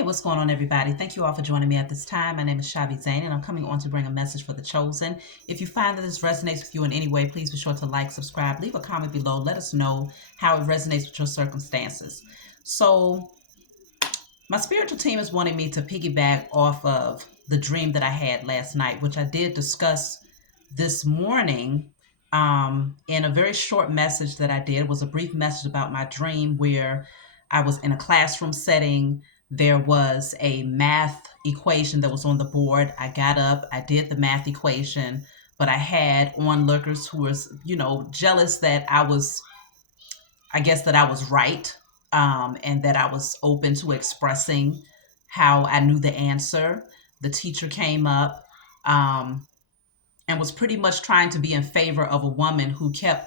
Hey, what's going on, everybody? Thank you all for joining me at this time. My name is Shavi Zane, and I'm coming on to bring a message for the chosen. If you find that this resonates with you in any way, please be sure to like, subscribe, leave a comment below. Let us know how it resonates with your circumstances. So, my spiritual team is wanting me to piggyback off of the dream that I had last night, which I did discuss this morning in a very short message that I did. It was a brief message about my dream where I was in a classroom setting. There was a math equation that was on the board. I got up, I did the math equation, but I had onlookers who was, jealous that I guess that I was right, and that I was open to expressing how I knew the answer. The teacher came up and was pretty much trying to be in favor of a woman who kept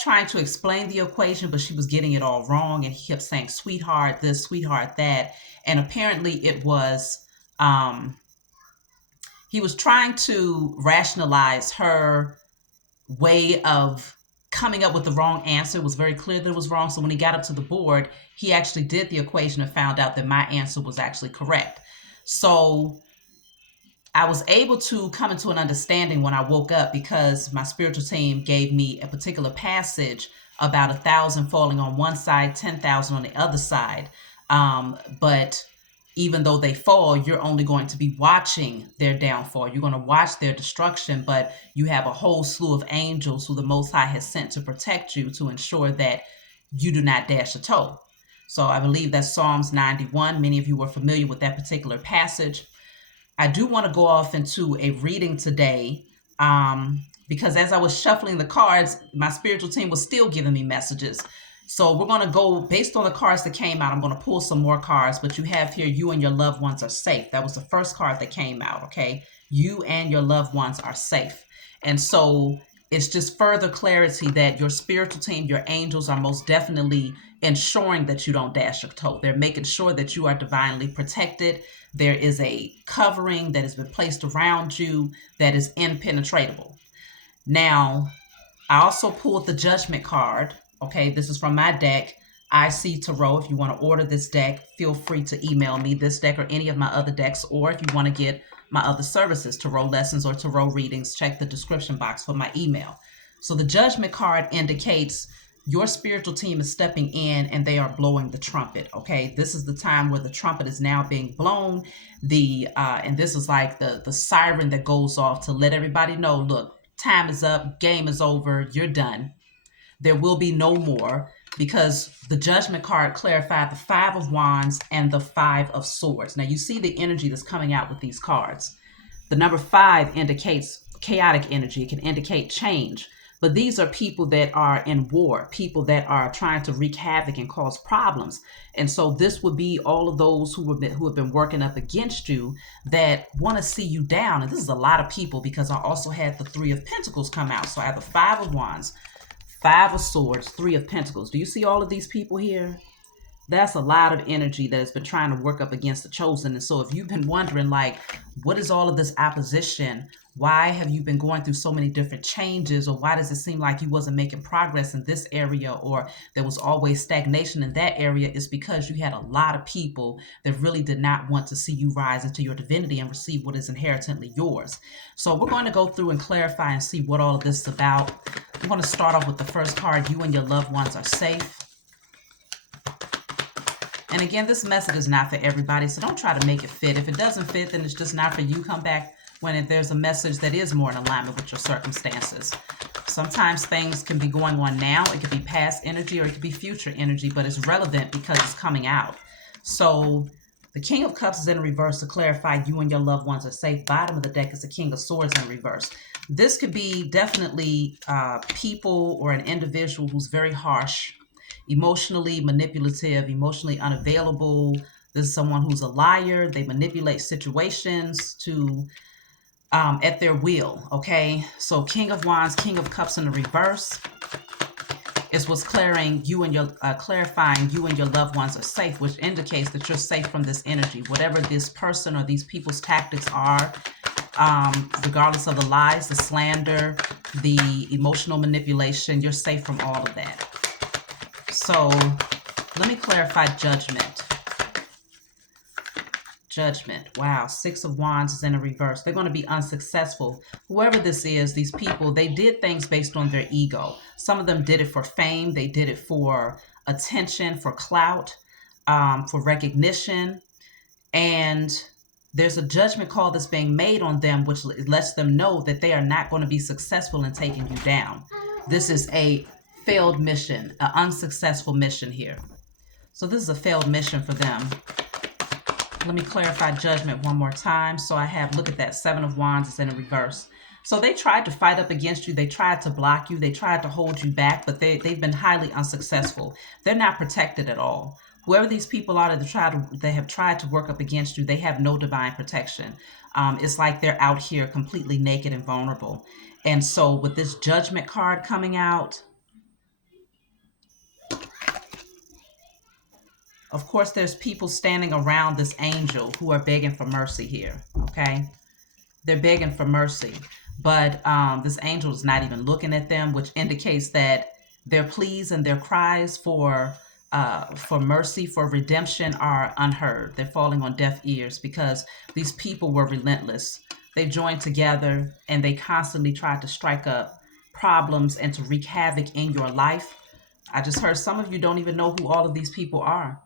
trying to explain the equation, but she was getting it all wrong. And he kept saying, sweetheart, this, sweetheart, that. And apparently he was trying to rationalize her way of coming up with the wrong answer. It was very clear that it was wrong. So when he got up to the board, he actually did the equation and found out that my answer was actually correct. So I was able to come into an understanding when I woke up because my spiritual team gave me a particular passage about 1,000 falling on one side, 10,000 on the other side. But even though they fall, you're only going to be watching their downfall. You're going to watch their destruction, but you have a whole slew of angels who the Most High has sent to protect you, to ensure that you do not dash a toe. So I believe that's Psalms 91. Many of you were familiar with that particular passage. I do want to go off into a reading today because as I was shuffling the cards, my spiritual team was still giving me messages. So we're going to go based on the cards that came out. I'm going to pull some more cards, but you have here, you and your loved ones are safe. That was the first card that came out, okay? You and your loved ones are safe. And so it's just further clarity that your spiritual team, your angels, are most definitely ensuring that you don't dash your toe. They're making sure that you are divinely protected. There is a covering that has been placed around you that is impenetrable. Now, I also pulled the Judgment card. Okay, this is from my deck, IC Tarot. If you want to order this deck, feel free to email me this deck or any of my other decks, or if you want to get my other services, tarot lessons or tarot readings, check the description box for my email. So the Judgment card indicates your spiritual team is stepping in and they are blowing the trumpet. Okay, this is the time where the trumpet is now being blown. And this is like the siren that goes off to let everybody know, look, time is up, game is over, you're done. There will be no more, because the Judgment card clarified the 5 of Wands and the 5 of Swords. Now you see the energy that's coming out with these cards. The number 5 indicates chaotic energy. It can indicate change. But these are people that are in war, people that are trying to wreak havoc and cause problems. And so this would be all of those who have been working up against you, that want to see you down. And this is a lot of people, because I also had the 3 of Pentacles come out. So I have the 5 of Wands, 5 of Swords, 3 of Pentacles. Do you see all of these people here? That's a lot of energy that has been trying to work up against the chosen. And so if you've been wondering, like, what is all of this opposition? Why have you been going through so many different changes? Or why does it seem like you wasn't making progress in this area, or there was always stagnation in that area? It's because you had a lot of people that really did not want to see you rise into your divinity and receive what is inherently yours. So we're going to go through and clarify and see what all of this is about. I'm going to start off with the first card. You and your loved ones are safe. And again, this message is not for everybody, so don't try to make it fit. If it doesn't fit, then it's just not for you. Come back when there's a message that is more in alignment with your circumstances. Sometimes things can be going on now. It could be past energy or it could be future energy, but it's relevant because it's coming out. So the King of Cups is in reverse to clarify you and your loved ones are safe. Bottom of the deck is the King of Swords in reverse. This could be definitely people or an individual who's very harsh, emotionally manipulative, emotionally unavailable. This is someone who's a liar. They manipulate situations to at their will. Okay, so King of Wands, King of Cups in the reverse is what's clarifying you and your loved ones are safe, which indicates that you're safe from this energy. Whatever this person or these people's tactics are, regardless of the lies, the slander, the emotional manipulation, you're safe from all of that. So let me clarify Judgment. Judgment. Wow. Six of Wands is in a reverse. They're going to be unsuccessful. Whoever this is, these people, they did things based on their ego. Some of them did it for fame. They did it for attention, for clout, for recognition. And there's a judgment call that's being made on them, which lets them know that they are not going to be successful in taking you down. This is a failed mission, an unsuccessful mission here. So this is a failed mission for them. Let me clarify judgment one more time. So I have, look at that, Seven of Wands is in a reverse. So they tried to fight up against you. They tried to block you. They tried to hold you back, but they've been highly unsuccessful. They're not protected at all. Whoever these people are that have tried to work up against you, they have no divine protection. It's like they're out here completely naked and vulnerable. And so with this judgment card coming out, of course, there's people standing around this angel who are begging for mercy here, okay? They're begging for mercy, but this angel is not even looking at them, which indicates that their pleas and their cries for mercy, for redemption are unheard. They're falling on deaf ears because these people were relentless. They joined together and they constantly tried to strike up problems and to wreak havoc in your life. I just heard some of you don't even know who all of these people are,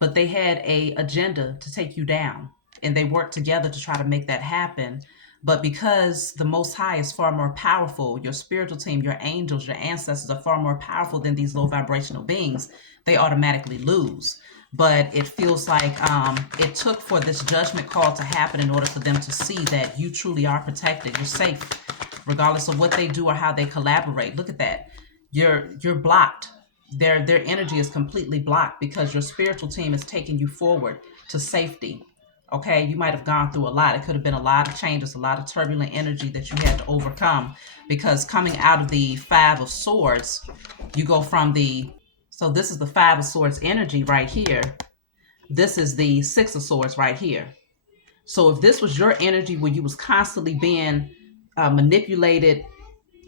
but they had a agenda to take you down, and they worked together to try to make that happen. But because the Most High is far more powerful, your spiritual team, your angels, your ancestors are far more powerful than these low vibrational beings, they automatically lose. But it feels like it took for this judgment call to happen in order for them to see that you truly are protected. You're safe, regardless of what they do or how they collaborate. Look at that. You're blocked. Their energy is completely blocked because your spiritual team is taking you forward to safety. Okay, you might have gone through a lot. It could have been a lot of changes, a lot of turbulent energy that you had to overcome, because coming out of the Five of Swords, you go from so this is the Five of Swords energy right here. This is the Six of Swords right here. So if this was your energy where you was constantly being manipulated,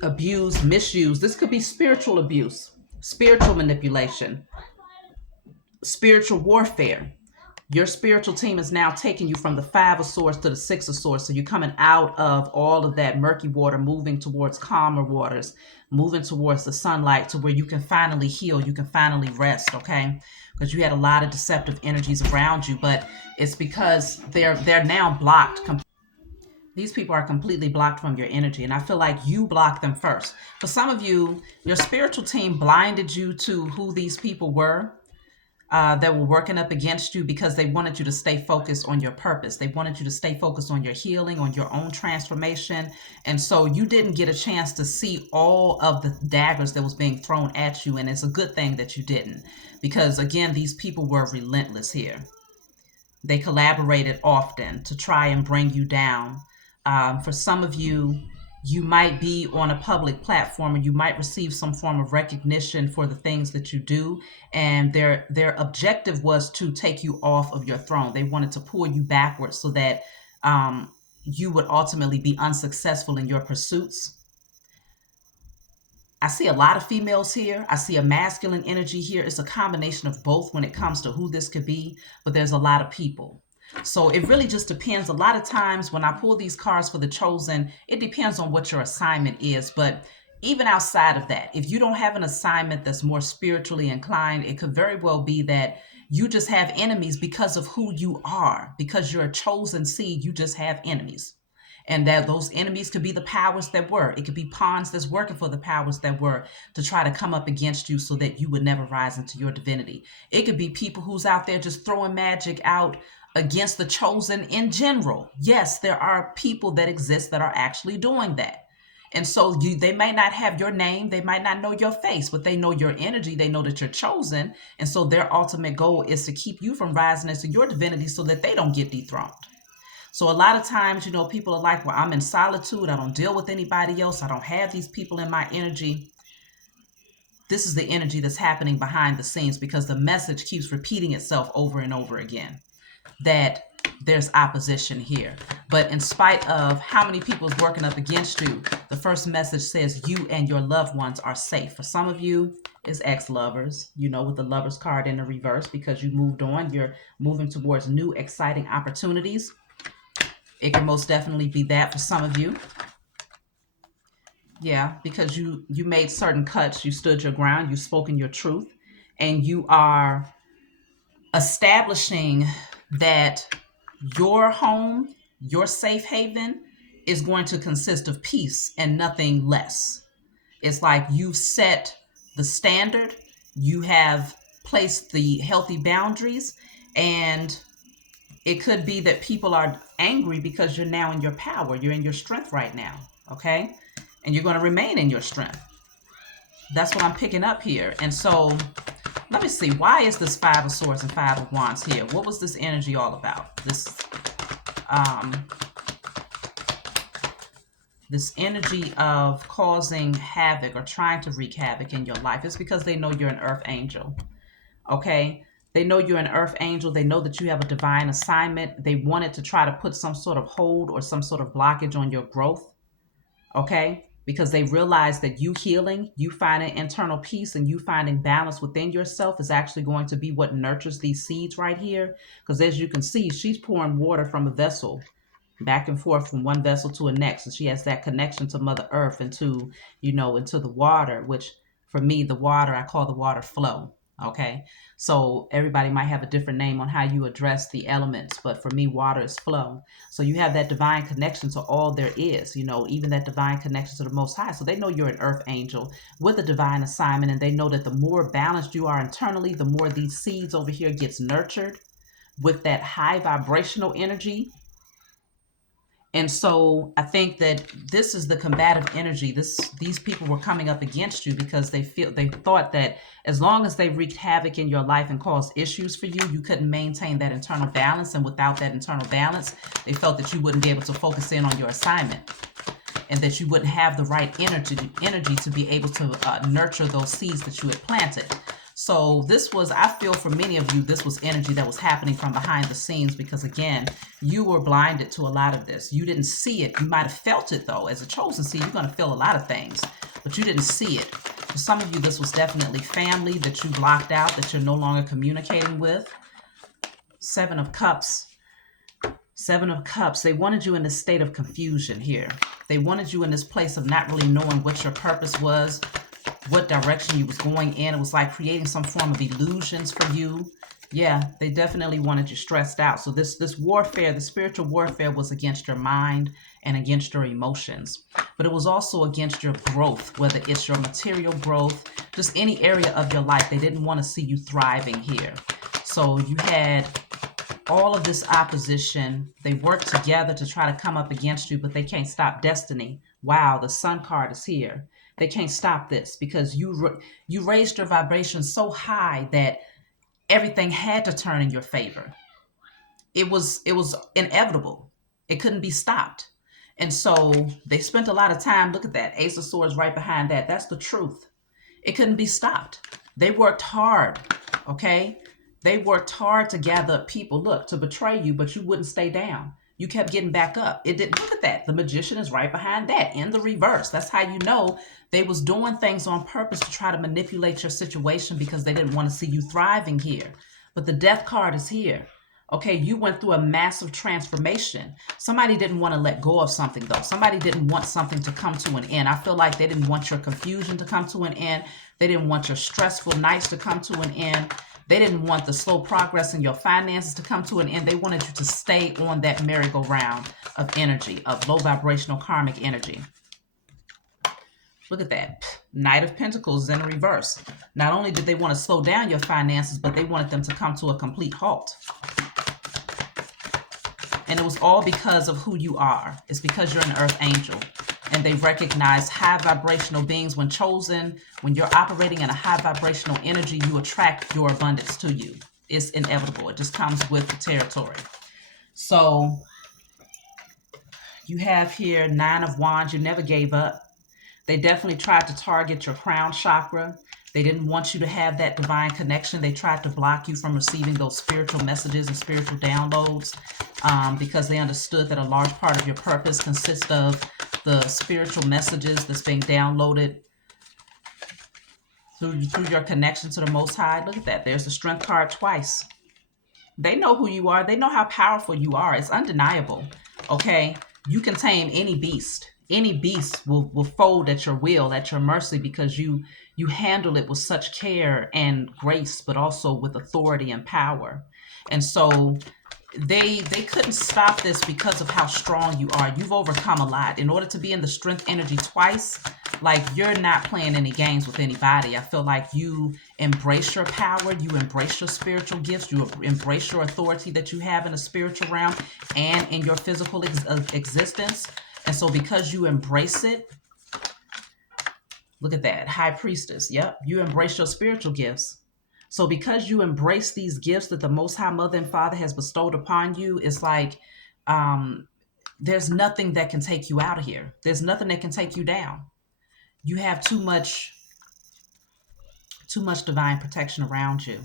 abused, misused, this could be spiritual abuse, spiritual manipulation, spiritual warfare. Your spiritual team is now taking you from the Five of Swords to the Six of Swords. So you're coming out of all of that murky water, moving towards calmer waters, moving towards the sunlight to where you can finally heal. You can finally rest, okay? Because you had a lot of deceptive energies around you, but it's because they're now blocked. These people are completely blocked from your energy, and I feel like you blocked them first. For some of you, your spiritual team blinded you to who these people were. That were working up against you because they wanted you to stay focused on your purpose. They wanted you to stay focused on your healing, on your own transformation. And so you didn't get a chance to see all of the daggers that was being thrown at you. And it's a good thing that you didn't, because again, these people were relentless here. They collaborated often to try and bring you down. For some of you, you might be on a public platform and you might receive some form of recognition for the things that you do. And their objective was to take you off of your throne. They wanted to pull you backwards so that you would ultimately be unsuccessful in your pursuits. I see a lot of females here. I see a masculine energy here. It's a combination of both when it comes to who this could be, but there's a lot of people. So it really just depends. A lot of times when I pull these cards for the chosen, it depends on what your assignment is. But even outside of that, if you don't have an assignment that's more spiritually inclined, it could very well be that you just have enemies because of who you are. Because you're a chosen seed, you just have enemies. And that those enemies could be the powers that were. It could be pawns that's working for the powers that were to try to come up against you so that you would never rise into your divinity. It could be people who's out there just throwing magic out against the chosen in general. Yes, there are people that exist that are actually doing that. And so they may not have your name, they might not know your face, but they know your energy, they know that you're chosen. And so their ultimate goal is to keep you from rising into your divinity so that they don't get dethroned. So a lot of times, people are like, well, I'm in solitude. I don't deal with anybody else. I don't have these people in my energy. This is the energy that's happening behind the scenes because the message keeps repeating itself over and over again. That there's opposition here. But in spite of how many people is working up against you, the first message says you and your loved ones are safe. For some of you, it's ex-lovers, with the Lovers card in the reverse, because you moved on. You're moving towards new, exciting opportunities. It can most definitely be that for some of you. Yeah, because you made certain cuts, you stood your ground, you spoken your truth, and you are establishing that your home, your safe haven, is going to consist of peace and nothing less. It's like you've set the standard, you have placed the healthy boundaries, and it could be that people are angry because you're now in your power, you're in your strength right now, okay? And you're going to remain in your strength. That's what I'm picking up here. And so let me see, why is this Five of Swords and Five of Wands here? What was this energy all about? This energy of causing havoc or trying to wreak havoc in your life. It's because they know you're an earth angel. Okay? They know you're an earth angel. They know that you have a divine assignment. They wanted to try to put some sort of hold or some sort of blockage on your growth. Okay? Because they realize that you healing, you finding internal peace, and you finding balance within yourself is actually going to be what nurtures these seeds right here. Because as you can see, she's pouring water from a vessel back and forth from one vessel to a next, and she has that connection to Mother Earth and to, into the water, which for me, the water, I call the water flow. Okay, so everybody might have a different name on how you address the elements, but for me, water is flow. So you have that divine connection to all there is, even that divine connection to the Most High. So they know you're an earth angel with a divine assignment, and they know that the more balanced you are internally, the more these seeds over here gets nurtured with that high vibrational energy. And so I think that this is the combative energy. These people were coming up against you because they thought that as long as they wreaked havoc in your life and caused issues for you, you couldn't maintain that internal balance. And without that internal balance, they felt that you wouldn't be able to focus in on your assignment, and that you wouldn't have the right energy to be able to nurture those seeds that you had planted. So this was, I feel for many of you, this was energy that was happening from behind the scenes, because again, you were blinded to a lot of this. You didn't see it. You might have felt it though. As a chosen seed, you're going to feel a lot of things, but you didn't see it. For some of you, this was definitely family that you blocked out, that you're no longer communicating with. Seven of Cups. Seven of Cups. They wanted you in this state of confusion here. They wanted you in this place of not really knowing what your purpose was, what direction you was going in. It was like creating some form of illusions for you. Yeah, they definitely wanted you stressed out. So this warfare, the spiritual warfare, was against your mind and against your emotions. But it was also against your growth, whether it's your material growth, just any area of your life. They didn't want to see you thriving here. So you had all of this opposition. They worked together to try to come up against you, but they can't stop destiny. Wow, the Sun card is here. They can't stop this because you raised your vibration so high that everything had to turn in your favor. It was inevitable. It couldn't be stopped. And so they spent a lot of time. Look at that. Ace of Swords right behind that. That's the truth. It couldn't be stopped. They worked hard, okay? They worked hard to gather up people, look, to betray you, but you wouldn't stay down. You kept getting back up. It didn't. Look at that. The Magician is right behind that in the reverse. That's how you know they was doing things on purpose to try to manipulate your situation, because they didn't want to see you thriving here. But the Death card is here. Okay, you went through a massive transformation. Somebody didn't want to let go of something, though. Somebody didn't want something to come to an end. I feel like they didn't want your confusion to come to an end. They didn't want your stressful nights to come to an end. They didn't want the slow progress in your finances to come to an end. They wanted you to stay on that merry-go-round of energy, of low vibrational karmic energy. Look at that. Knight of Pentacles in reverse. Not only did they want to slow down your finances, but they wanted them to come to a complete halt. And it was all because of who you are. It's because you're an earth angel. And they recognize high vibrational beings. When chosen, when you're operating in a high vibrational energy, you attract your abundance to you. It's inevitable. It just comes with the territory. So you have here Nine of Wands. You never gave up. They definitely tried to target your crown chakra. They didn't want you to have that divine connection. They tried to block you from receiving those spiritual messages and spiritual downloads. because they understood that a large part of your purpose consists of the spiritual messages that's being downloaded through your connection to the Most High. Look at that. There's the strength card twice. They know who you are. They know how powerful you are. It's undeniable. Okay? You can tame any beast. Any beast will fold at your will, at your mercy, because you handle it with such care and grace, but also with authority and power. And so they couldn't stop this because of how strong you are. You've overcome a lot. In order to be in the strength energy twice, like, you're not playing any games with anybody. I feel like you embrace your power, you embrace your spiritual gifts, you embrace your authority that you have in the spiritual realm and in your physical existence. And so because you embrace it, look at that, high priestess. Yep, you embrace your spiritual gifts. So because you embrace these gifts that the Most High Mother and Father has bestowed upon you, it's like, there's nothing that can take you out of here. There's nothing that can take you down. You have too much divine protection around you.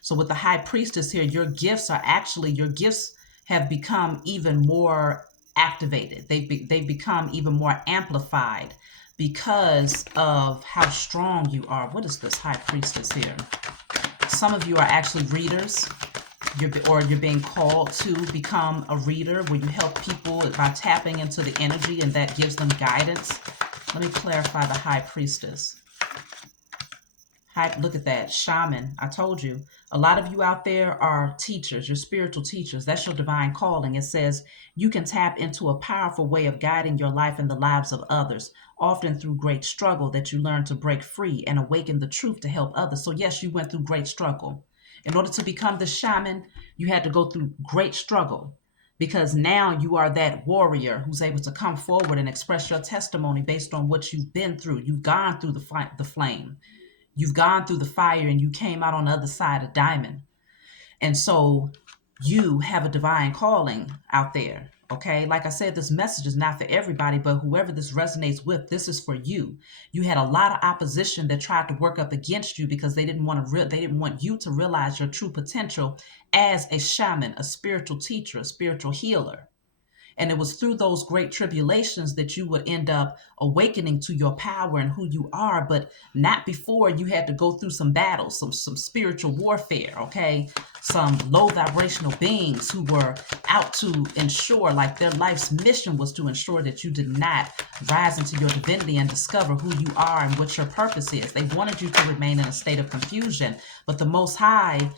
So with the high priestess here, your gifts have become even more activated. They've become even more amplified because of how strong you are. What is this high priestess here? Some of you are actually readers. You're being called to become a reader where you help people by tapping into the energy, and that gives them guidance. Let me clarify the high priestess. Look at that, shaman. I told you, a lot of you out there are teachers, you're spiritual teachers. That's your divine calling. It says you can tap into a powerful way of guiding your life and the lives of others, often through great struggle that you learn to break free and awaken the truth to help others. So yes, you went through great struggle. In order to become the shaman, you had to go through great struggle, because now you are that warrior who's able to come forward and express your testimony based on what you've been through. You've gone through the flame. You've gone through the fire and you came out on the other side a diamond. And so you have a divine calling out there. Okay. Like I said, this message is not for everybody, but whoever this resonates with, this is for you. You had a lot of opposition that tried to work up against you because they didn't want you to realize your true potential as a shaman, a spiritual teacher, a spiritual healer. And it was through those great tribulations that you would end up awakening to your power and who you are, but not before you had to go through some battles, some spiritual warfare, okay? Some low vibrational beings who were out to ensure, like, their life's mission was to ensure that you did not rise into your divinity and discover who you are and what your purpose is. They wanted you to remain in a state of confusion, but the Most High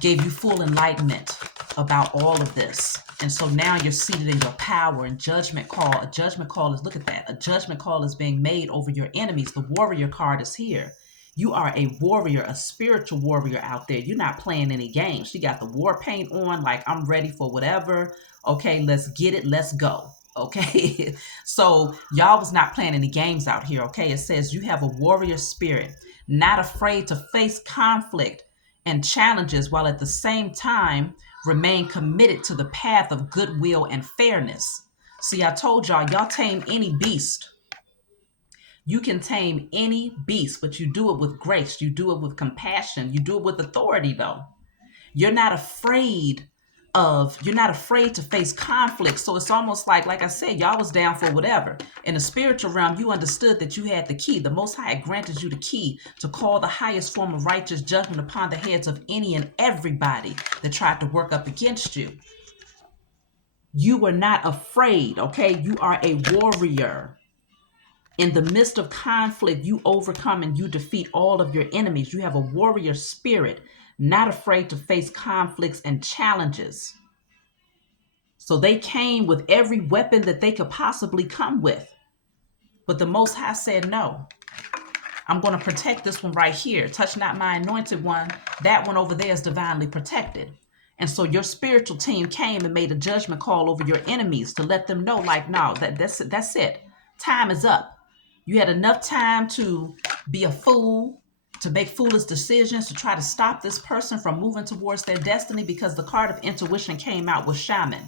gave you full enlightenment about all of this. And so now you're seated in your power and judgment call. A judgment call is, look at that, a judgment call is being made over your enemies. The warrior card is here. You are a warrior, a spiritual warrior out there. You're not playing any games. You got the war paint on, like, I'm ready for whatever. Okay, let's get it. Let's go. Okay. So y'all was not playing any games out here. Okay. It says you have a warrior spirit, not afraid to face conflict and challenges, while at the same time remain committed to the path of goodwill and fairness. See, I told y'all tame any beast. You can tame any beast, but you do it with grace. You do it with compassion. You do it with authority, though. You're not afraid to face conflict. So it's almost like I said, y'all was down for whatever. In the spiritual realm, you understood that you had the key. The Most High granted you the key to call the highest form of righteous judgment upon the heads of any and everybody that tried to work up against you. You were not afraid, okay? You are a warrior. In the midst of conflict, you overcome and you defeat all of your enemies. You have a warrior spirit, not afraid to face conflicts and challenges. So they came with every weapon that they could possibly come with. But the Most High said, no, I'm going to protect this one right here. Touch not my anointed one. That one over there is divinely protected. And so your spiritual team came and made a judgment call over your enemies to let them know, like, no, that's it. Time is up. You had enough time to be a fool, to make foolish decisions, to try to stop this person from moving towards their destiny, because the card of intuition came out with shaman.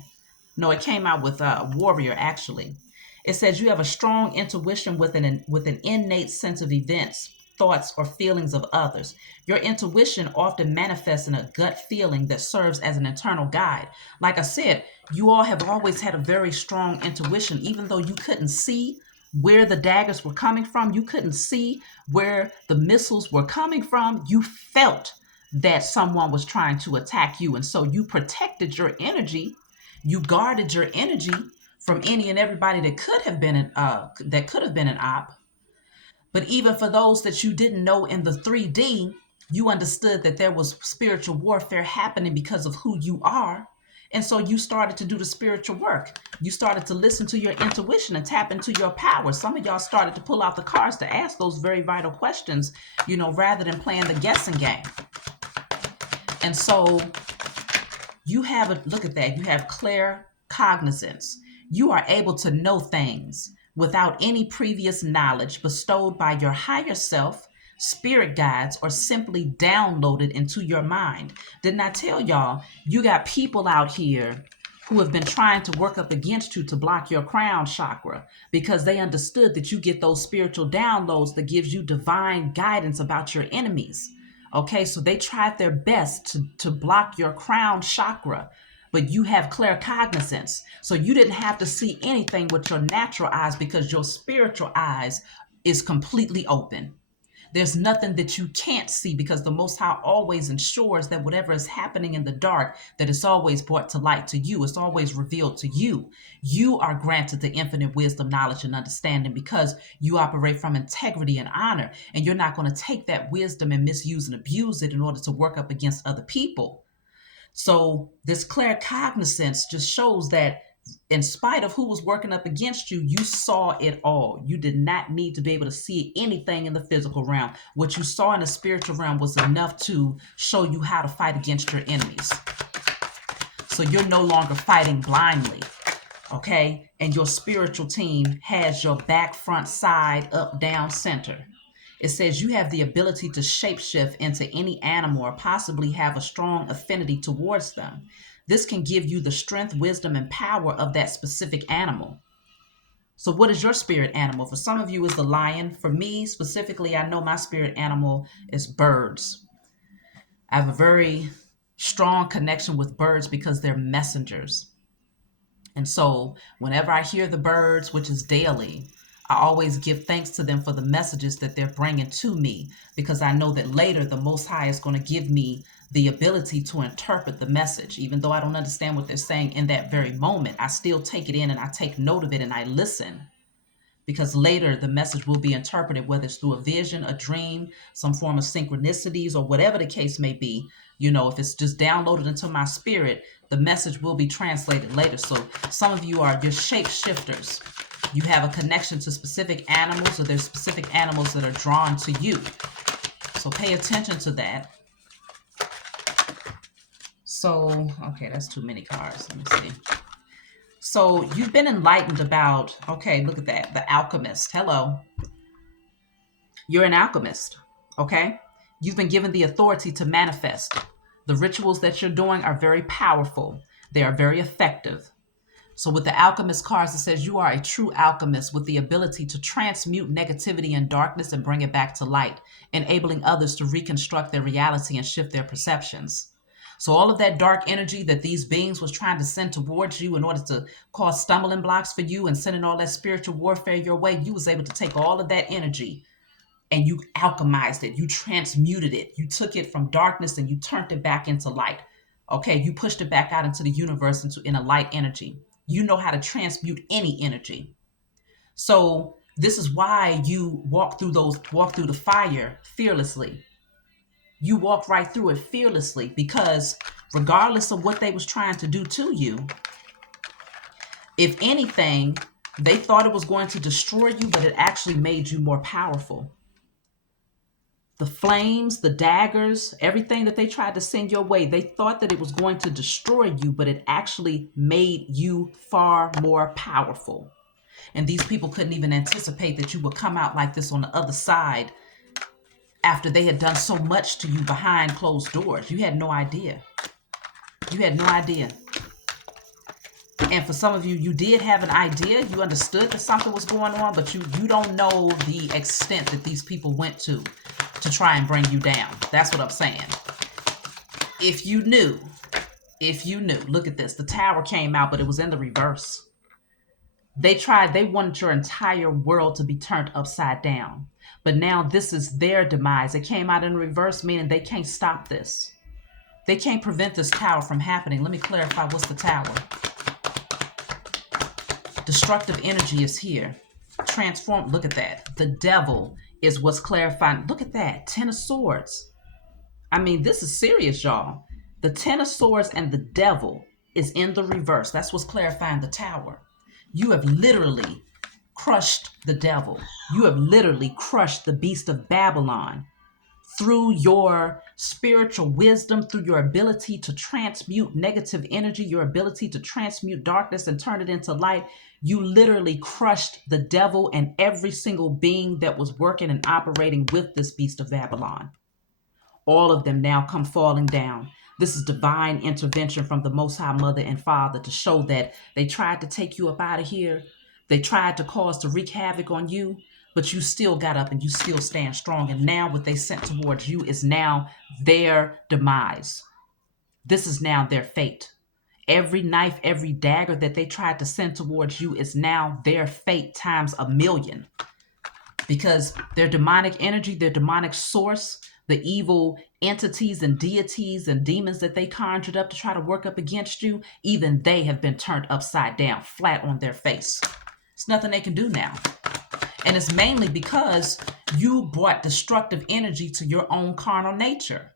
No, it came out with warrior, actually. It says you have a strong intuition with an innate sense of events. thoughts, or feelings of others. Your intuition often manifests in a gut feeling that serves as an internal guide. Like I said, you all have always had a very strong intuition, even though you couldn't see where the daggers were coming from, you couldn't see where the missiles were coming from. You felt that someone was trying to attack you, and so you protected your energy. You guarded your energy from any and everybody that could have been an op. But even for those that you didn't know in the 3D, you understood that there was spiritual warfare happening because of who you are. And so you started to do the spiritual work. You started to listen to your intuition and tap into your power. Some of y'all started to pull out the cards to ask those very vital questions, rather than playing the guessing game. And so you have look at that. You have clear cognizance. You are able to know things without any previous knowledge bestowed by your higher self, spirit guides, or simply downloaded into your mind. Didn't I tell y'all, you got people out here who have been trying to work up against you to block your crown chakra because they understood that you get those spiritual downloads that gives you divine guidance about your enemies. Okay, so they tried their best to block your crown chakra, but you have claircognizance. So you didn't have to see anything with your natural eyes because your spiritual eyes is completely open. There's nothing that you can't see because the Most High always ensures that whatever is happening in the dark, that it's always brought to light to you. It's always revealed to you. You are granted the infinite wisdom, knowledge, and understanding because you operate from integrity and honor. And you're not going to take that wisdom and misuse and abuse it in order to work up against other people. So this claircognizance just shows that in spite of who was working up against you, you saw it all. You did not need to be able to see anything in the physical realm. What you saw in the spiritual realm was enough to show you how to fight against your enemies. So you're no longer fighting blindly, okay? And your spiritual team has your back, front, side, up, down, center. It says you have the ability to shapeshift into any animal or possibly have a strong affinity towards them. This can give you the strength, wisdom, and power of that specific animal. So what is your spirit animal? For some of you, it's the lion. For me, specifically, I know my spirit animal is birds. I have a very strong connection with birds because they're messengers. And so whenever I hear the birds, which is daily, I always give thanks to them for the messages that they're bringing to me because I know that later the Most High is going to give me the ability to interpret the message. Even though I don't understand what they're saying in that very moment, I still take it in and I take note of it and I listen because later the message will be interpreted, whether it's through a vision, a dream, some form of synchronicities, or whatever the case may be. If it's just downloaded into my spirit, the message will be translated later. So some of you are just shapeshifters. You have a connection to specific animals, or there's specific animals that are drawn to you. So pay attention to that. So, okay, that's too many cards. Let me see. So you've been enlightened about, okay, look at that, the alchemist. Hello. You're an alchemist, okay? You've been given the authority to manifest. The rituals that you're doing are very powerful. They are very effective. So with the alchemist cards, it says you are a true alchemist with the ability to transmute negativity and darkness and bring it back to light, enabling others to reconstruct their reality and shift their perceptions. So all of that dark energy that these beings was trying to send towards you in order to cause stumbling blocks for you and sending all that spiritual warfare your way, you was able to take all of that energy and you alchemized it. You transmuted it. You took it from darkness and you turned it back into light. Okay, you pushed it back out into the universe in a light energy. You know how to transmute any energy. So this is why you walk through the fire fearlessly. You walk right through it fearlessly because regardless of what they was trying to do to you, if anything, they thought it was going to destroy you, but it actually made you more powerful. The flames, the daggers, everything that they tried to send your way, they thought that it was going to destroy you, but it actually made you far more powerful. And these people couldn't even anticipate that you would come out like this on the other side after they had done so much to you behind closed doors. You had no idea. You had no idea. And for some of you, you did have an idea. You understood that something was going on, but you don't know the extent that these people went to to try and bring you down. That's what I'm saying. If you knew, look at this. The tower came out, but it was in the reverse. They wanted your entire world to be turned upside down. But now this is their demise. It came out in reverse, meaning they can't stop this. They can't prevent this tower from happening. Let me clarify what's the tower. Destructive energy is here. Transform, look at that. The devil is what's clarifying. Look at that. 10 of Swords. I mean, this is serious, y'all. The 10 of Swords and the devil is in the reverse. That's what's clarifying the tower. You have literally crushed the devil. You have literally crushed the beast of Babylon through your spiritual wisdom, through your ability to transmute negative energy, your ability to transmute darkness and turn it into light. You literally crushed the devil and every single being that was working and operating with this beast of Babylon. All of them now come falling down. This is divine intervention from the Most High Mother and Father to show that they tried to take you up out of here. They tried to wreak havoc on you, but you still got up and you still stand strong. And now what they sent towards you is now their demise. This is now their fate. Every knife, every dagger that they tried to send towards you is now their fate times a million. Because their demonic energy, their demonic source, the evil entities and deities and demons that they conjured up to try to work up against you, even they have been turned upside down, flat on their face. It's nothing they can do now. And it's mainly because you brought destructive energy to your own carnal nature.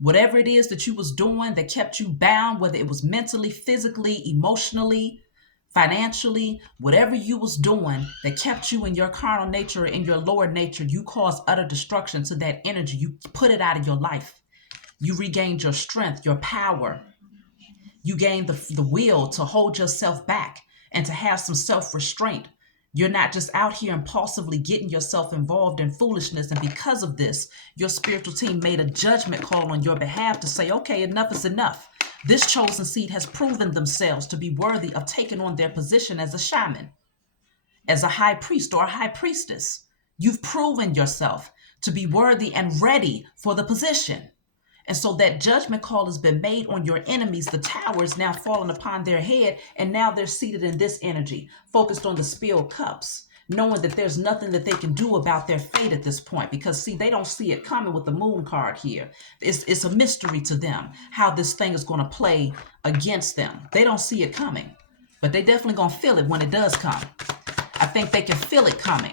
Whatever it is that you was doing that kept you bound, whether it was mentally, physically, emotionally, financially, whatever you was doing that kept you in your carnal nature, in your lower nature, you caused utter destruction to that energy. You put it out of your life. You regained your strength, your power. You gained the will to hold yourself back and to have some self-restraint. You're not just out here impulsively getting yourself involved in foolishness. And because of this, your spiritual team made a judgment call on your behalf to say, okay, enough is enough. This chosen seed has proven themselves to be worthy of taking on their position as a shaman, as a high priest or a high priestess. You've proven yourself to be worthy and ready for the position. And so that judgment call has been made on your enemies. The tower is now falling upon their head, and now they're seated in this energy, focused on the spilled cups, knowing that there's nothing that they can do about their fate at this point. Because, see, they don't see it coming with the moon card here. It's a mystery to them how this thing is going to play against them. They don't see it coming, but they definitely going to feel it when it does come. I think they can feel it coming.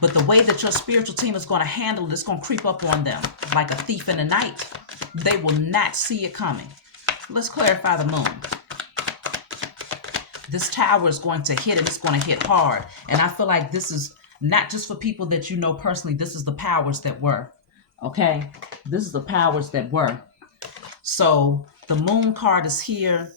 But the way that your spiritual team is going to handle it, it's going to creep up on them like a thief in the night. They will not see it coming. Let's clarify the moon. This tower is going to hit, and it's going to hit hard. And I feel like this is not just for people that you know personally. This is the powers that were. Okay? This is the powers that were. So the moon card is here.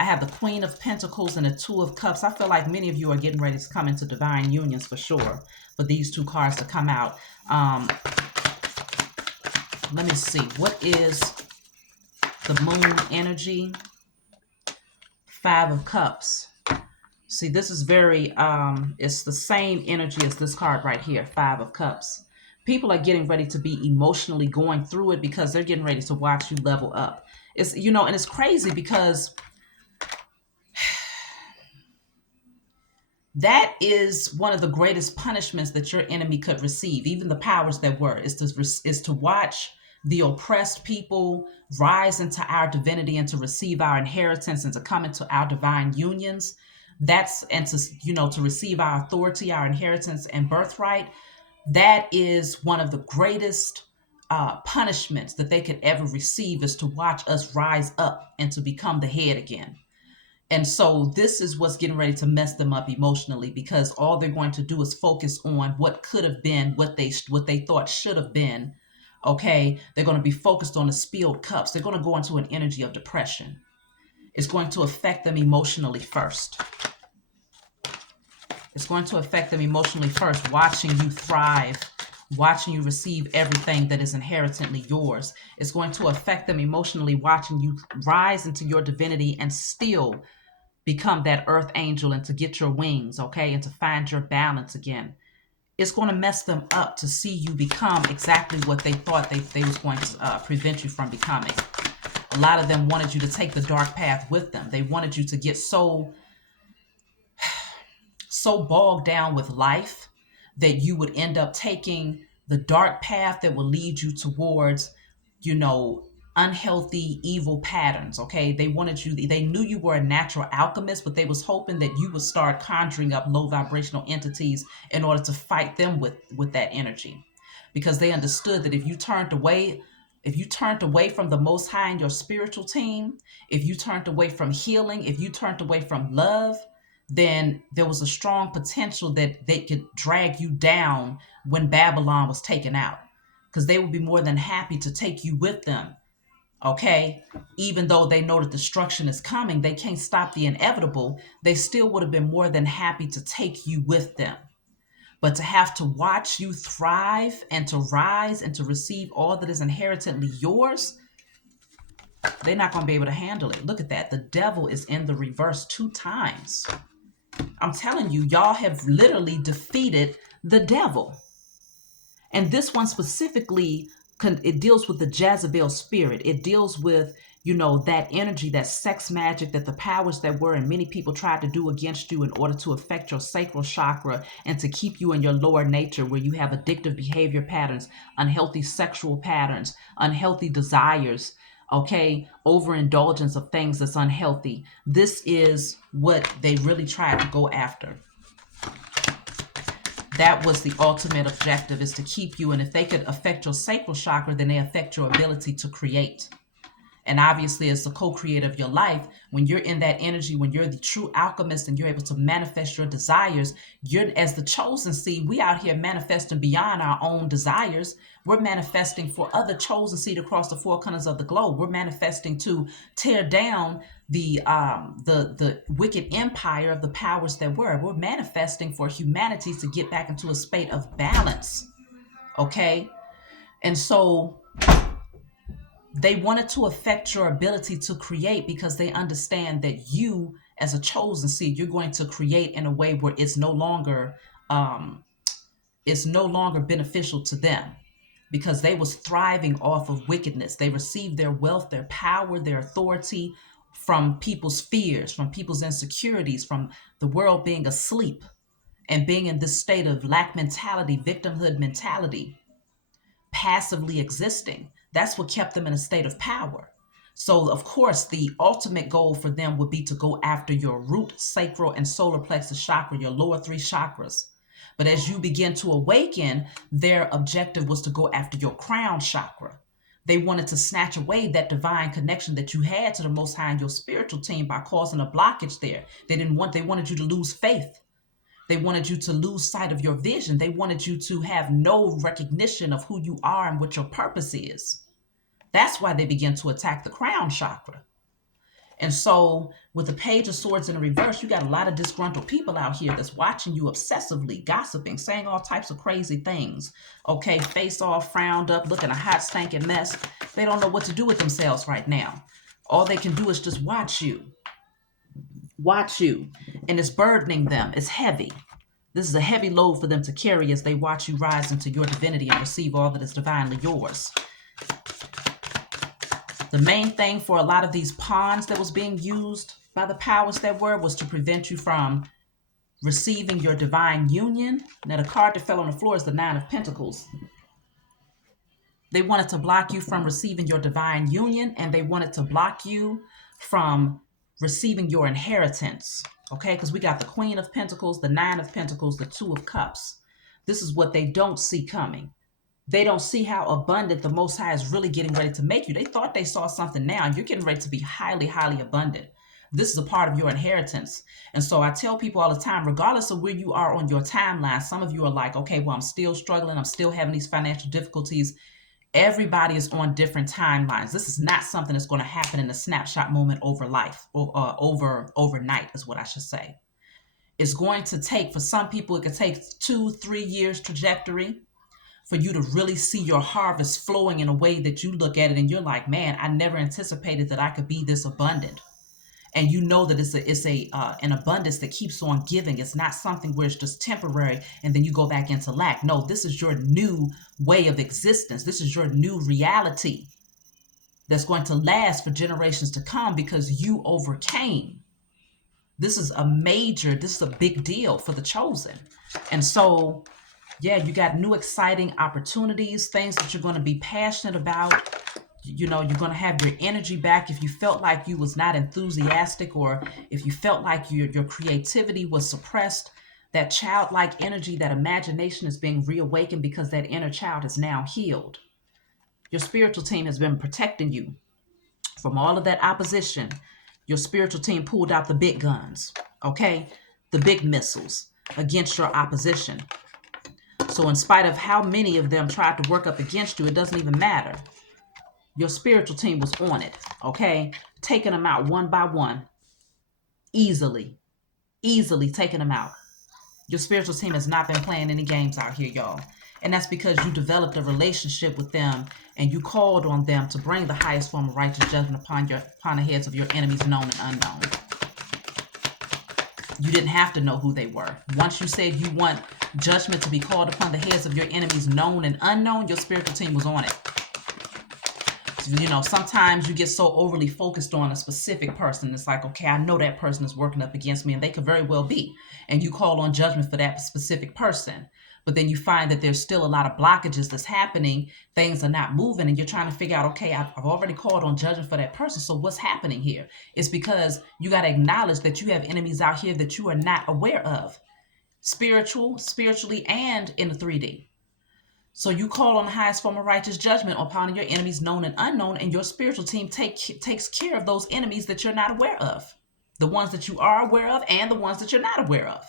I have the Queen of Pentacles and the Two of Cups. I feel like many of you are getting ready to come into divine unions for sure, for these two cards to come out. Let me see. What is the moon energy? Five of Cups. See, this is very, it's the same energy as this card right here, Five of Cups. People are getting ready to be emotionally going through it because they're getting ready to watch you level up. It's, you know, and it's crazy because that is one of the greatest punishments that your enemy could receive, even the powers that were, is to watch the oppressed people rise into our divinity and to receive our inheritance and to come into our divine unions. That's, and to, you know, to receive our authority, our inheritance and birthright. That is one of the greatest punishments that they could ever receive, is to watch us rise up and to become the head again. And so this is what's getting ready to mess them up emotionally, because all they're going to do is focus on what could have been, what they thought should have been. Okay, they're going to be focused on the spilled cups. They're going to go into an energy of depression. It's going to affect them emotionally first. It's going to affect them emotionally first, watching you thrive, watching you receive everything that is inherently yours. It's going to affect them emotionally, watching you rise into your divinity and still become that earth angel and to get your wings, okay, and to find your balance again. It's going to mess them up to see you become exactly what they thought they was going to prevent you from becoming. A lot of them wanted you to take the dark path with them. They wanted you to get so bogged down with life that you would end up taking the dark path that will lead you towards, you know, unhealthy, evil patterns. Okay. They wanted you, they knew you were a natural alchemist, but they was hoping that you would start conjuring up low vibrational entities in order to fight them with that energy. Because they understood that if you turned away from the Most High in your spiritual team, if you turned away from healing, if you turned away from love, then there was a strong potential that they could drag you down when Babylon was taken out, because they would be more than happy to take you with them. Okay. Even though they know that destruction is coming, they can't stop the inevitable. They still would have been more than happy to take you with them. But to have to watch you thrive and to rise and to receive all that is inherently yours, they're not going to be able to handle it. Look at that. The devil is in the reverse 2 times. I'm telling you, y'all have literally defeated the devil. And this one specifically, it deals with the Jezebel spirit. It deals with, you know, that energy, that sex magic that the powers that were and many people tried to do against you in order to affect your sacral chakra and to keep you in your lower nature, where you have addictive behavior patterns, unhealthy sexual patterns, unhealthy desires, okay, overindulgence of things that's unhealthy. This is what they really tried to go after. That was the ultimate objective, is to keep you. And if they could affect your sacral chakra, then they affect your ability to create. And obviously, as the co-creator of your life, when you're in that energy, when you're the true alchemist and you're able to manifest your desires, you're, as the chosen seed, we out here manifesting beyond our own desires. We're manifesting for other chosen seed across the 4 corners of the globe. We're manifesting to tear down the wicked empire of the powers that were. We're manifesting for humanity to get back into a state of balance. Okay. And so they wanted to affect your ability to create, because they understand that you, as a chosen seed, you're going to create in a way where it's no longer beneficial to them, because they was thriving off of wickedness. They received their wealth, their power, their authority from people's fears, from people's insecurities, from the world being asleep and being in this state of lack mentality, victimhood mentality, passively existing. That's what kept them in a state of power. So, of course, the ultimate goal for them would be to go after your root, sacral, and solar plexus chakra, your lower 3 chakras. But as you begin to awaken, their objective was to go after your crown chakra. They wanted to snatch away that divine connection that you had to the Most High and your spiritual team by causing a blockage there. They wanted you to lose faith. They wanted you to lose sight of your vision. They wanted you to have no recognition of who you are and what your purpose is. That's why they began to attack the crown chakra. And so with the Page of Swords in the reverse, you got a lot of disgruntled people out here that's watching you obsessively, gossiping, saying all types of crazy things. Okay, face all frowned up, looking a hot, stinking mess. They don't know what to do with themselves right now. All they can do is just watch you. Watch you. And it's burdening them. It's heavy. This is a heavy load for them to carry as they watch you rise into your divinity and receive all that is divinely yours. The main thing for a lot of these pawns that was being used by the powers that were was to prevent you from receiving your divine union. Now, the card that fell on the floor is the 9 of Pentacles. They wanted to block you from receiving your divine union, and they wanted to block you from receiving your inheritance. Okay, because we got the Queen of Pentacles, the 9 of Pentacles, the 2 of Cups. This is what they don't see coming. They don't see how abundant the Most High is really getting ready to make you. They thought they saw something. Now you're getting ready to be highly, highly abundant. This is a part of your inheritance. And so I tell people all the time, regardless of where you are on your timeline, some of you are like, okay, well, I'm still struggling. I'm still having these financial difficulties. Everybody is on different timelines. This is not something that's going to happen in a snapshot moment over life, or overnight is what I should say. It's going to take, for some people, it could take 2-3 years trajectory for you to really see your harvest flowing in a way that you look at it and you're like, man, I never anticipated that I could be this abundant. and you know that it's a an abundance that keeps on giving. It's not something where it's just temporary and then you go back into lack. No, this is your new way of existence. This is your new reality that's going to last for generations to come because you overcame. This is a big deal for the chosen. And so, yeah, you got new exciting opportunities, things that you're going to be passionate about. You know, you're going to have your energy back. If you felt like you was not enthusiastic, or if you felt like your creativity was suppressed, that childlike energy, that imagination is being reawakened because that inner child is now healed. Your spiritual team has been protecting you from all of that opposition. Your spiritual team pulled out the big guns, okay? The big missiles against your opposition. So in spite of how many of them tried to work up against you, it doesn't even matter. Your spiritual team was on it, okay? Taking them out one by one, easily, easily taking them out. Your spiritual team has not been playing any games out here, y'all. And that's because you developed a relationship with them and you called on them to bring the highest form of righteous judgment upon the heads of your enemies, known and unknown. You didn't have to know who they were. Once you said you want judgment to be called upon the heads of your enemies, known and unknown, your spiritual team was on it. You know, sometimes you get so overly focused on a specific person. It's like, okay, I know that person is working up against me, and they could very well be. And you call on judgment for that specific person. But then you find that there's still a lot of blockages that's happening. Things are not moving, and you're trying to figure out, okay, I've already called on judgment for that person. So what's happening here? It's because you got to acknowledge that you have enemies out here that you are not aware of, spiritually, and in the 3D. So you call on the highest form of righteous judgment upon your enemies, known and unknown, and your spiritual team takes care of those enemies that you're not aware of, the ones that you are aware of and the ones that you're not aware of.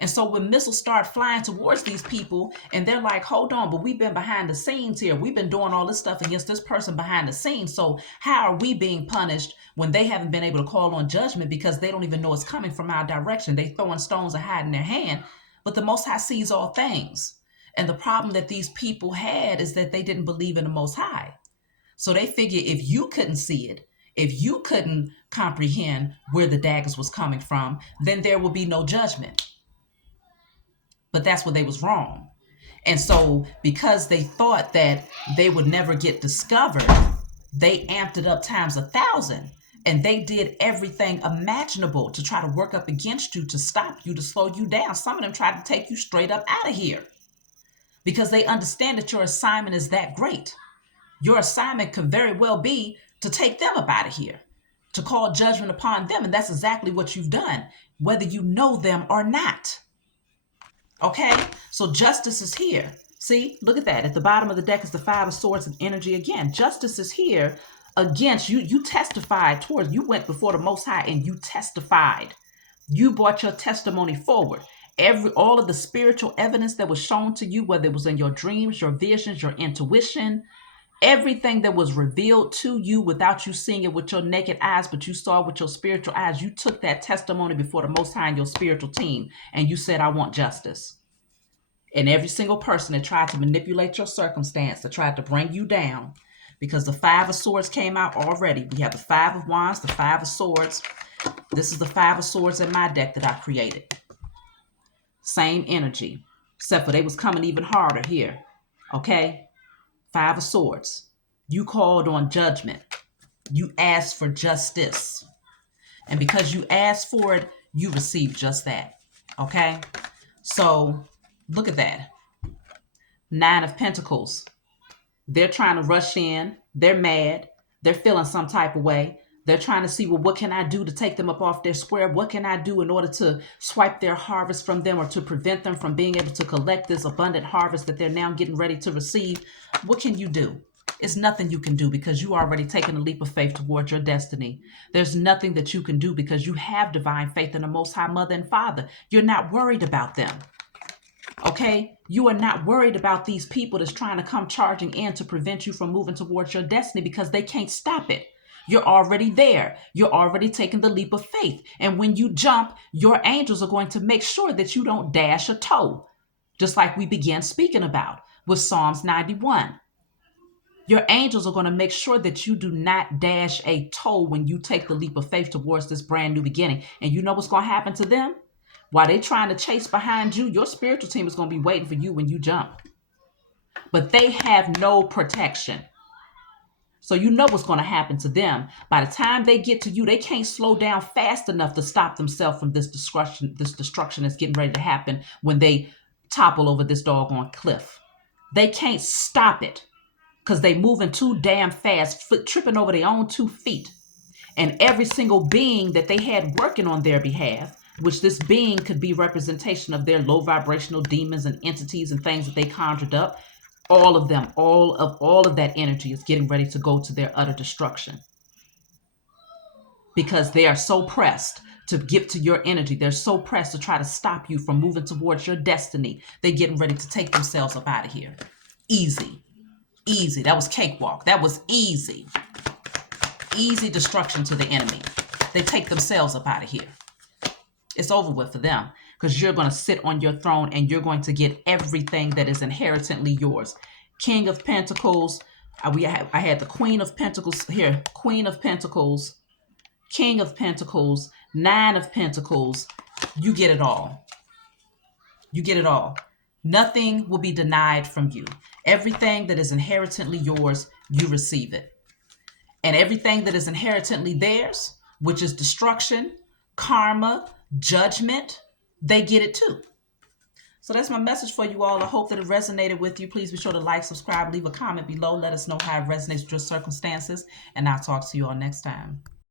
And so when missiles start flying towards these people and they're like, hold on, but we've been behind the scenes here. We've been doing all this stuff against this person behind the scenes. So how are we being punished when they haven't been able to call on judgment because they don't even know it's coming from our direction? They throwing stones and hiding their hand, but the Most High sees all things. And the problem that these people had is that they didn't believe in the Most High. So they figure if you couldn't see it, if you couldn't comprehend where the daggers was coming from, then there will be no judgment. But that's where they was wrong. And so because they thought that they would never get discovered, they amped it up times 1,000. And they did everything imaginable to try to work up against you, to stop you, to slow you down. Some of them tried to take you straight up out of here, because they understand that your assignment is that great. Your assignment could very well be to take them up out of here, to call judgment upon them. And that's exactly what you've done, whether you know them or not. Okay? So justice is here. See, look at that. At the bottom of the deck is the 5 of Swords and energy again. Justice is here against you. You testified towards, you went before the Most High and you testified. You brought your testimony forward. All of the spiritual evidence that was shown to you, whether it was in your dreams, your visions, your intuition, everything that was revealed to you without you seeing it with your naked eyes, but you saw it with your spiritual eyes. You took that testimony before the Most High and your spiritual team, and you said, I want justice. And every single person that tried to manipulate your circumstance, that tried to bring you down, because the 5 of Swords came out already. We have the 5 of Wands, the 5 of Swords. This is the 5 of Swords in my deck that I created. Same energy, except for they was coming even harder here. Okay? 5 of Swords. You called on judgment. You asked for justice. And because you asked for it, you received just that. Okay? So, look at that. 9 of Pentacles. They're trying to rush in. They're mad. They're feeling some type of way. They're trying to see, well, what can I do to take them up off their square? What can I do in order to swipe their harvest from them, or to prevent them from being able to collect this abundant harvest that they're now getting ready to receive? What can you do? It's nothing you can do, because you already taken a leap of faith towards your destiny. There's nothing that you can do because you have divine faith in the Most High Mother and Father. You're not worried about them. Okay? You are not worried about these people that's trying to come charging in to prevent you from moving towards your destiny, because they can't stop it. You're already there. You're already taking the leap of faith. And when you jump, your angels are going to make sure that you don't dash a toe, just like we began speaking about with Psalms 91. Your angels are going to make sure that you do not dash a toe when you take the leap of faith towards this brand new beginning. And you know what's going to happen to them? While they're trying to chase behind you, your spiritual team is going to be waiting for you when you jump. But they have no protection. So you know what's going to happen to them. By the time they get to you, they can't slow down fast enough to stop themselves from this destruction that's getting ready to happen when they topple over this doggone cliff. They can't stop it because they moving too damn fast, tripping over their own 2 feet. And every single being that they had working on their behalf, which this being could be representation of their low vibrational demons and entities and things that they conjured up, all of them, all of that energy is getting ready to go to their utter destruction. Because they are so pressed to get to your energy. They're so pressed to try to stop you from moving towards your destiny. They're getting ready to take themselves up out of here. Easy. Easy. That was cakewalk. That was easy. Easy destruction to the enemy. They take themselves up out of here. It's over with for them because you're going to sit on your throne and you're going to get everything that is inherently yours. King of Pentacles. I had the Queen of Pentacles here. Queen of Pentacles. King of Pentacles. 9 of Pentacles. You get it all. You get it all. Nothing will be denied from you. Everything that is inherently yours, you receive it. And everything that is inherently theirs, which is destruction, karma, judgment, they get it too. So that's my message for you all. I hope that it resonated with you. Please be sure to like, subscribe, leave a comment below. Let us know how it resonates with your circumstances. And I'll talk to you all next time.